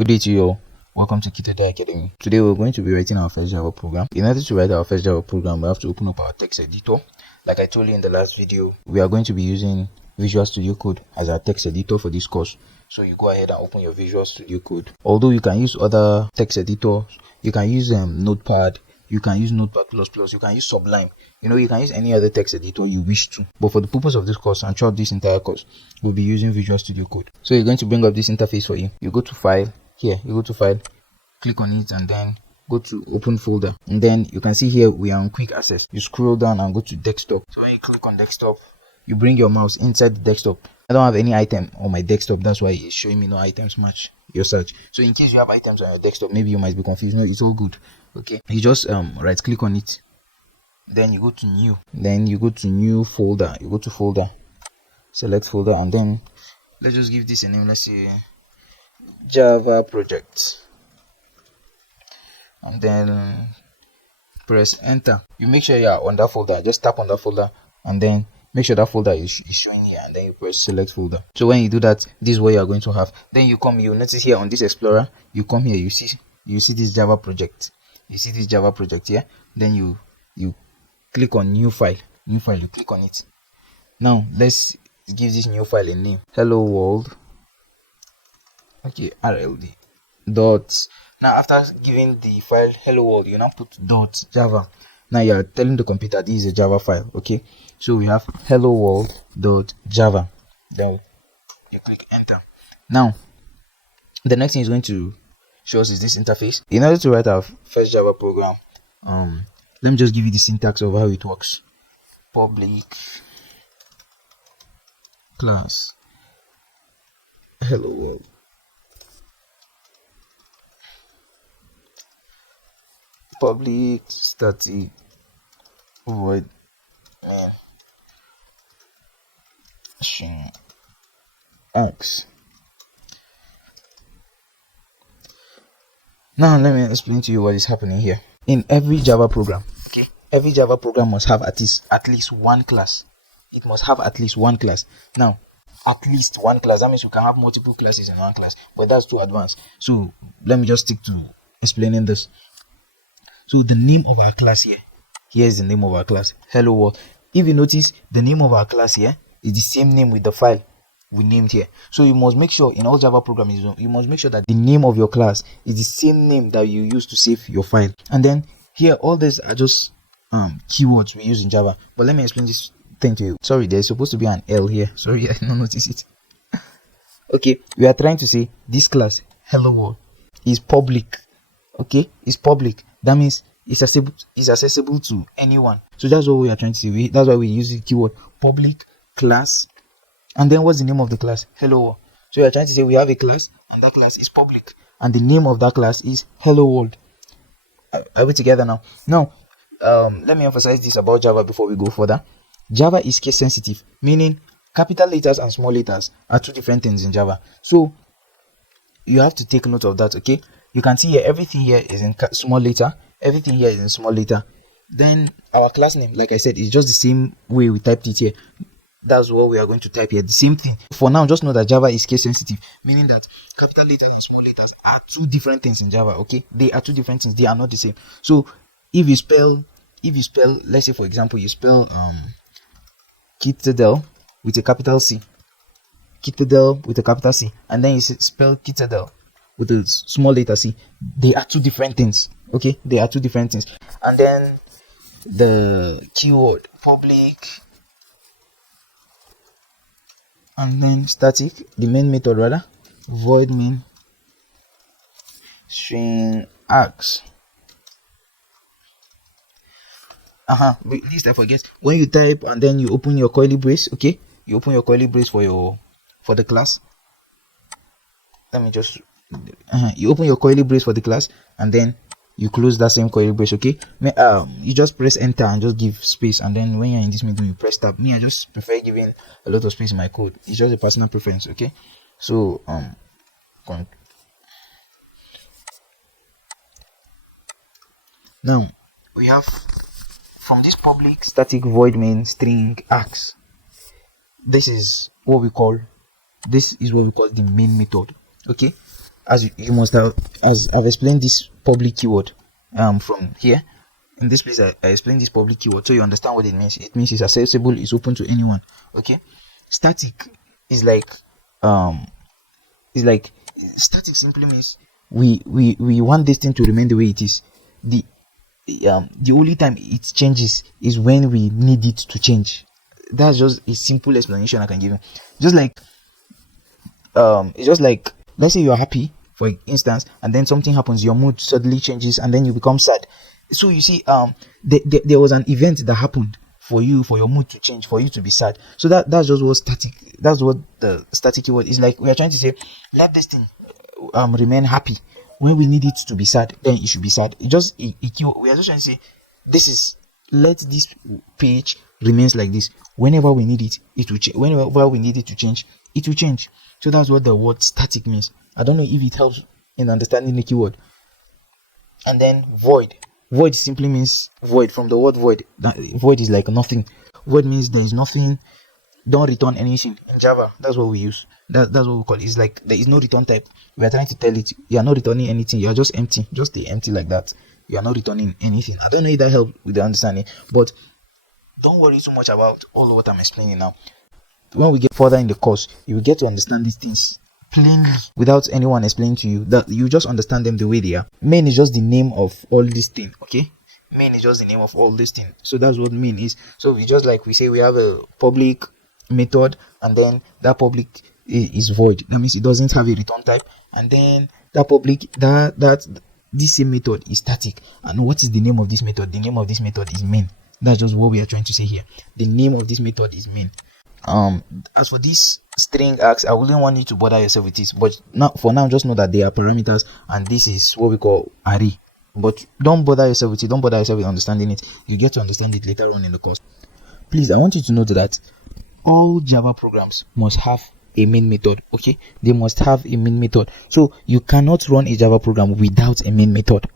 Good day to you all. Welcome to Citadel Academy. Today we're going to be writing our first Java program. In order to write our first Java program, we have to open up our text editor. Like I told you in the last video, we are going to be using Visual Studio Code as our text editor for this course. So you go ahead and open your Visual Studio Code. Although you can use other text editors, you can use Notepad, you can use Notepad++, you can use Sublime. You can use any other text editor you wish to. But for the purpose of this course and throughout this entire course, we'll be using Visual Studio Code. So you're going to bring up this interface for you. You go to File. Here, you go to File, click on it, and then go to Open Folder. And then you can see here we are on Quick Access. You scroll down and go to Desktop. So when you click on Desktop, you bring your mouse inside the desktop. I don't have any item on my desktop. That's why it's showing me no items match your search. So in case you have items on your desktop, maybe you might be confused. No, it's all good. Okay, you just right click on it. Then you go to New. Then you go to New Folder. You go to Folder, select Folder, and then let's just give this a name. Let's say Java project, and then press enter. You make sure you are on that folder. Just tap on that folder and then make sure that folder is showing here, and then you press select folder. So when you do that, this is what you are going to have. Then you notice here on this explorer, you come here, you see this Java project. You see this Java project here. Then you click on new file, you click on it. Now let's give this new file a name, hello world. Okay, RLD dot. Now after giving the file hello world, you now put dot java. Now you are telling the computer this is a Java file. Okay, so we have hello world dot java. Then you click enter. Now the next thing is going to show us is this interface. In order to write our first Java program, let me just give you the syntax of how it works. Public class hello world, public static void main string x. Now let me explain to you what is happening here. In every Java program, okay, every Java program must have at least one class. It must have at least one class. Now at least one class, that means you can have multiple classes in one class, but that's too advanced. So let me just stick to explaining this. So the name of our class here is the name of our class, hello world. If you notice, the name of our class here is the same name with the file we named here. So you must make sure in all Java programs, you must make sure that the name of your class is the same name that you use to save your file. And then here, all these are just keywords we use in Java. But let me explain this thing to you. Sorry, there's supposed to be an L here. Sorry, I didn't notice it. Okay, we are trying to say this class hello world is public. Okay, it's public. That means it's accessible to anyone. So that's what we are trying to say. That's why we use the keyword public class. And then what's the name of the class? Hello world. So we are trying to say we have a class and that class is public, and the name of that class is hello world. Are we together now? Now, let me emphasize this about Java before we go further. Java is case sensitive, meaning capital letters and small letters are two different things in Java. So you have to take note of that. Okay, you can see here everything here is in small letter, everything here is in small letter. Then our class name, like I said, is just the same way we typed it here. That's what we are going to type here, the same thing. For now, just know that Java is case sensitive, meaning that capital letters and small letters are two different things in Java. Okay, they are two different things, they are not the same. So if you spell, let's say for example you spell Citadel with a capital C, Citadel with a capital C, and then you spell Citadel with a small letter c, they are two different things. Okay, they are two different things. And then the keyword public, and then static, the main method rather, void main string x. Least I forget, when you type and then you open your curly brace, okay, you open your curly brace for the class. Let me just you open your curly brace for the class, and then you close that same curly brace. Okay, you just press enter and just give space, and then when you're in this middle you press tab. Me, I just prefer giving a lot of space in my code. It's just a personal preference. Okay, so now we have from this public static void main string x. This is what we call the main method. Okay, as you must have, as I've explained this public keyword from here. In this place, I explained this public keyword so you understand what it means. It means it's accessible, it's open to anyone. Okay. Static is like static simply means we want this thing to remain the way it is. The only time it changes is when we need it to change. That's just a simple explanation I can give you. Just like it's just like, let's say you are happy, for instance, and then something happens, your mood suddenly changes, and then you become sad. So you see, there was an event that happened for you, for your mood to change, for you to be sad. So that's just what static. That's what the static keyword is like. We are trying to say, let this thing remain happy. When we need it to be sad, then it should be sad. It's just a keyword. We are just trying to say, let this page remains like this. Whenever we need it, it will change. Whenever we need it to change, it will change. So that's what the word static means. I don't know if it helps in understanding the keyword. And then void. Void simply means void, from the word void. Void is like nothing. Void means there is nothing. Don't return anything. In Java, that's what we use. That's what we call it. It's like there is no return type. We are trying to tell it, you are not returning anything. You are just empty. Just stay empty like that. You are not returning anything. I don't know if that helps with the understanding, but don't worry too much about all of what I'm explaining now. When we get further in the course, you will get to understand these things plainly without anyone explaining to you. That you just understand them the way they are. Main is just the name of all these things. Okay, main is just the name of all these things. So that's what main is. So we just like we say we have a public method, and then that public is void. That means it doesn't have a return type, and then that public this same method is static. And what is the name of this method? The name of this method is main. That's just what we are trying to say here. The name of this method is main. As for this string args, I wouldn't want you to bother yourself with it, but for now just know that they are parameters, and this is what we call array. But don't bother yourself with it. Don't bother yourself with understanding it. You get to understand it later on in the course. Please, I want you to note that all Java programs must have a main method. Okay, they must have a main method. So you cannot run a Java program without a main method.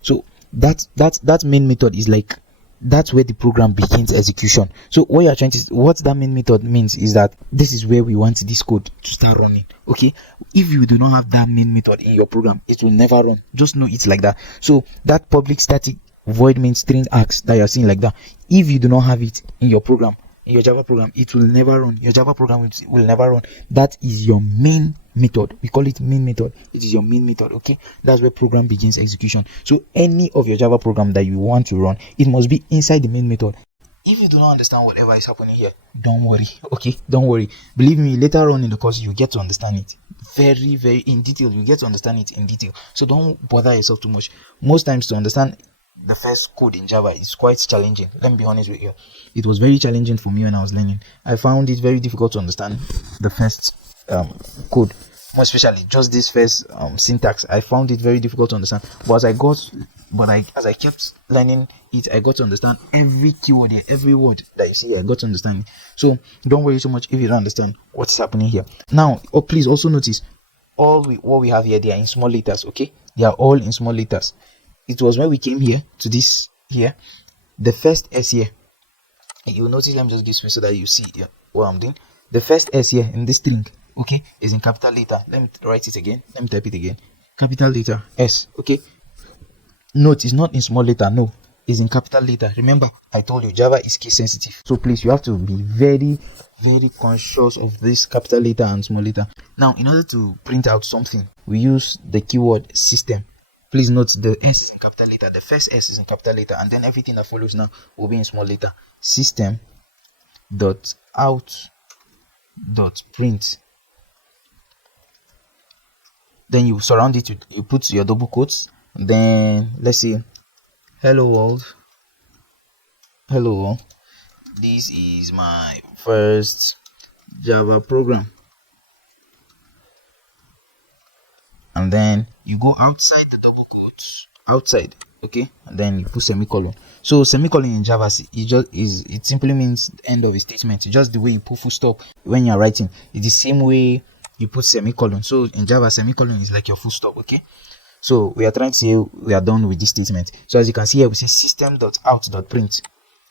So that main method is like, that's where the program begins execution. So what that main method means is that this is where we want this code to start running. Okay, if you do not have that main method in your program, it will never run. Just know it's like that. So that public static void main string args that you're seeing like that, if you do not have it in your program, in your Java program, it will never run. Your Java program will never run. That is your main method. We call it main method. It is your main method. Okay, that's where program begins execution. So any of your Java program that you want to run, it must be inside the main method. If you do not understand whatever is happening here, don't worry. Okay, don't worry. Believe me, later on in the course you get to understand it very, very in detail. You get to understand it in detail. So don't bother yourself too much. Most times to understand the first code in Java is quite challenging. Let me be honest with you. It was very challenging for me when I was learning. I found it very difficult to understand the first code, more especially just this first syntax. I found it very difficult to understand. But as I kept learning it, I got to understand every keyword here, every word that you see here. I got to understand it. So don't worry so much if you don't understand what's happening here. Now, please also notice what we have here. They are in small letters. Okay, they are all in small letters. It was when we came here to this here, the first S here. You will notice, let me just do this so that you see what I'm doing. The first S here in this string, okay, is in capital letter. Let me write it again. Let me type it again. Capital letter S. Okay. Note, it's not in small letter. No, it's in capital letter. Remember, I told you Java is case sensitive. So please, you have to be very, very conscious of this capital letter and small letter. Now, in order to print out something, we use the keyword system. Please note the S is in capital letter. The first S is in capital letter, and then everything that follows now will be in small letter. System dot out dot print. Then you surround it with, you put your double quotes. Then let's see, hello world. Hello world. This is my first Java program. And then you go outside the double quotes, outside, okay, and then you put semicolon. So semicolon in Java, it simply means the end of a statement. Just the way you put full stop when you're writing, it's the same way you put semicolon. So in Java, semicolon is like your full stop. Okay, so we are trying to say we are done with this statement. So as you can see here, we say system.out.print.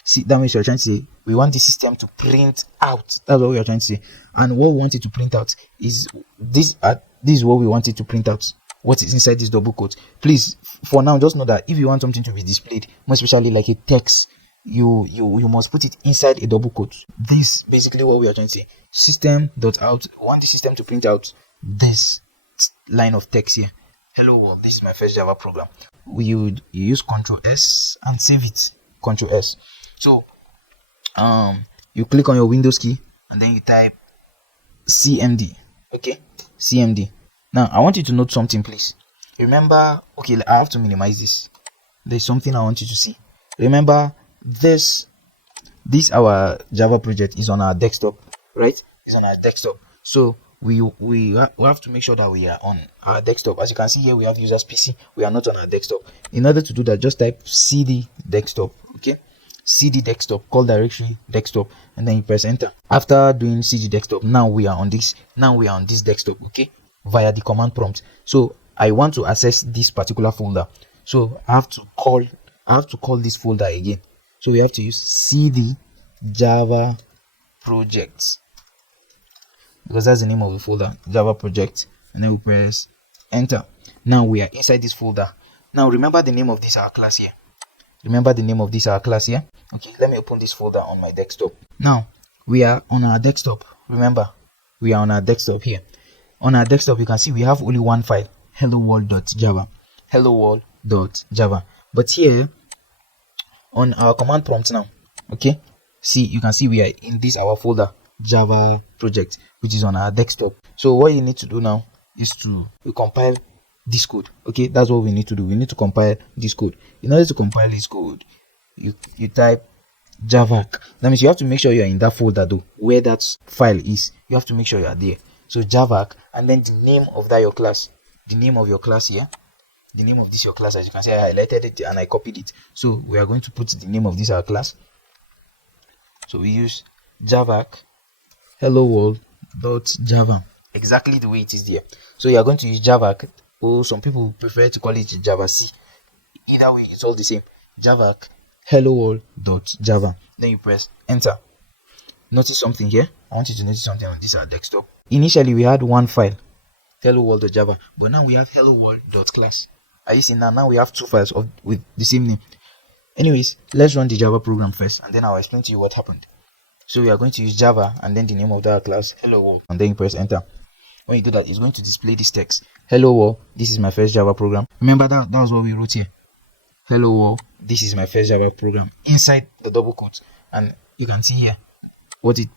See, that means you're trying to say we want the system to print out. That's what we are trying to say. And what we want it to print out is this this is what we want it to print out. What is inside this double quote? Please, for now, just know that if you want something to be displayed, more especially like a text, you must put it inside a double quote. This basically what we are trying to say. System.out, want the system to print out this line of text here. Hello world, this is my first Java program. You use Ctrl S and save it. Ctrl S. So you click on your Windows key and then you type CMD. Okay, CMD. Now I want you to note something, please. Remember, okay, I have to minimize this. There's something I want you to see. Remember, this our Java project is on our desktop, right? It's on our desktop. So we have to make sure that we are on our desktop. As you can see here, we have users PC. We are not on our desktop. In order to do that, just type cd desktop. Okay, cd desktop, call directory desktop, and then you press enter. After doing cd desktop, now we are on this desktop, okay, via the command prompt. So I want to access this particular folder, so I have to call this folder again. So we have to use cd java projects, because that's the name of the folder, Java project, and then we press enter. Now we are inside this folder. Now remember the name of this our class here. Okay, let me open this folder on my desktop. Now we are on our desktop. Remember, we are on our desktop here. On our desktop, you can see we have only one file, hello world.java. But here on our command prompt now, okay, you can see we are in this our folder, Java project, which is on our desktop. So what you need to do now is to compile this code. Okay, that's what we need to do. We need to compile this code. In order to compile this code, you type javac. That means you have to make sure you are in that folder though, where that file is. You have to make sure you are there. So javac, and then the name of that your class, the name of your class here, the name of this your class. As you can see, I highlighted it and I copied it. So we are going to put the name of this our class. So we use javac hello world.java, exactly the way it is there. So you are going to use javac, or some people prefer to call it java c. Either way, it's all the same. Javac hello world.java. Then you press enter. Notice something here. I want you to notice something on this our desktop. Initially we had one file, hello world.java, but now we have hello world.class. Are you seeing now? Now we have two files with the same name. Anyways, let's run the Java program first, and then I'll explain to you what happened. So we are going to use Java and then the name of that class, hello world, and then you press enter. When you do that, it's going to display this text, hello world, this is my first Java program. Remember that was what we wrote here, hello world, this is my first Java program, inside the double quotes. And you can see here what it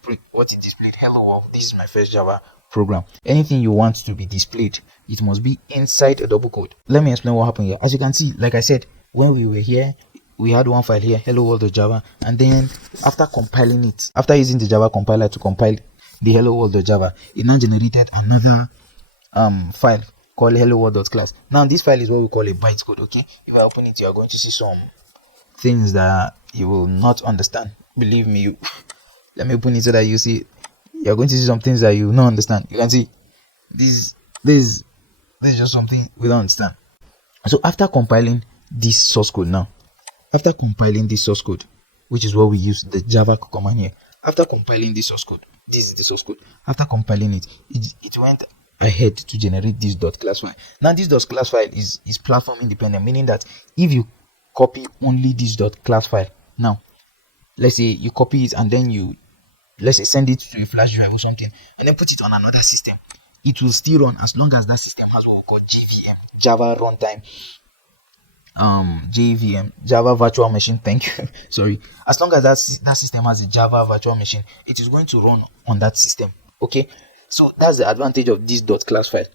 displayed, hello world, this is my first Java program. Anything you want to be displayed, it must be inside a double quote. Let me explain what happened here. As you can see, like I said, when we were here, we had one file here, hello world.java, and then after compiling it, after using the Java compiler to compile the hello world.java, it now generated another file called hello world.class. Now this file is what we call a bytecode. Okay, if I open it, you are going to see some things that you will not understand. Believe me, let me open it so that you see. You are going to see some things that you will not understand. You can see this is just something we don't understand. So after compiling this source code now, which is what we use the java command here, after compiling this source code, this is the source code. After compiling it went ahead to generate this .class file. Now this .class file is platform independent, meaning that if you copy only this .class file, now let's say you copy it and then let's say send it to a flash drive or something, and then put it on another system, it will still run as long as that system has what we call JVM, Java Runtime JVM, Java Virtual Machine. Thank you. Sorry. As long as that system has a Java Virtual Machine, it is going to run on that system. Okay. So that's the advantage of this .class file.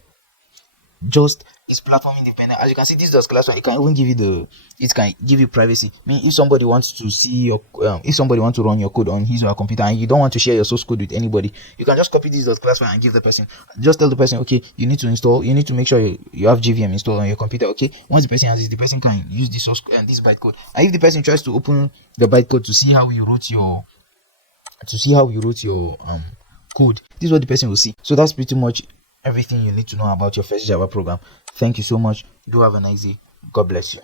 Just it's platform independent. As you can see, this .class file, it can even give you privacy. I mean, if somebody wants to see your if somebody wants to run your code on his or her computer and you don't want to share your source code with anybody, you can just copy this .class file and give the person. Just tell the person, okay, you need to make sure you have JVM installed on your computer. Okay, once the person has it, the person can use this source and this bytecode. And if the person tries to open the bytecode to see how you wrote your code, this is what the person will see. So that's pretty much everything you need to know about your first Java program. Thank you so much. Do have a nice day. God bless you.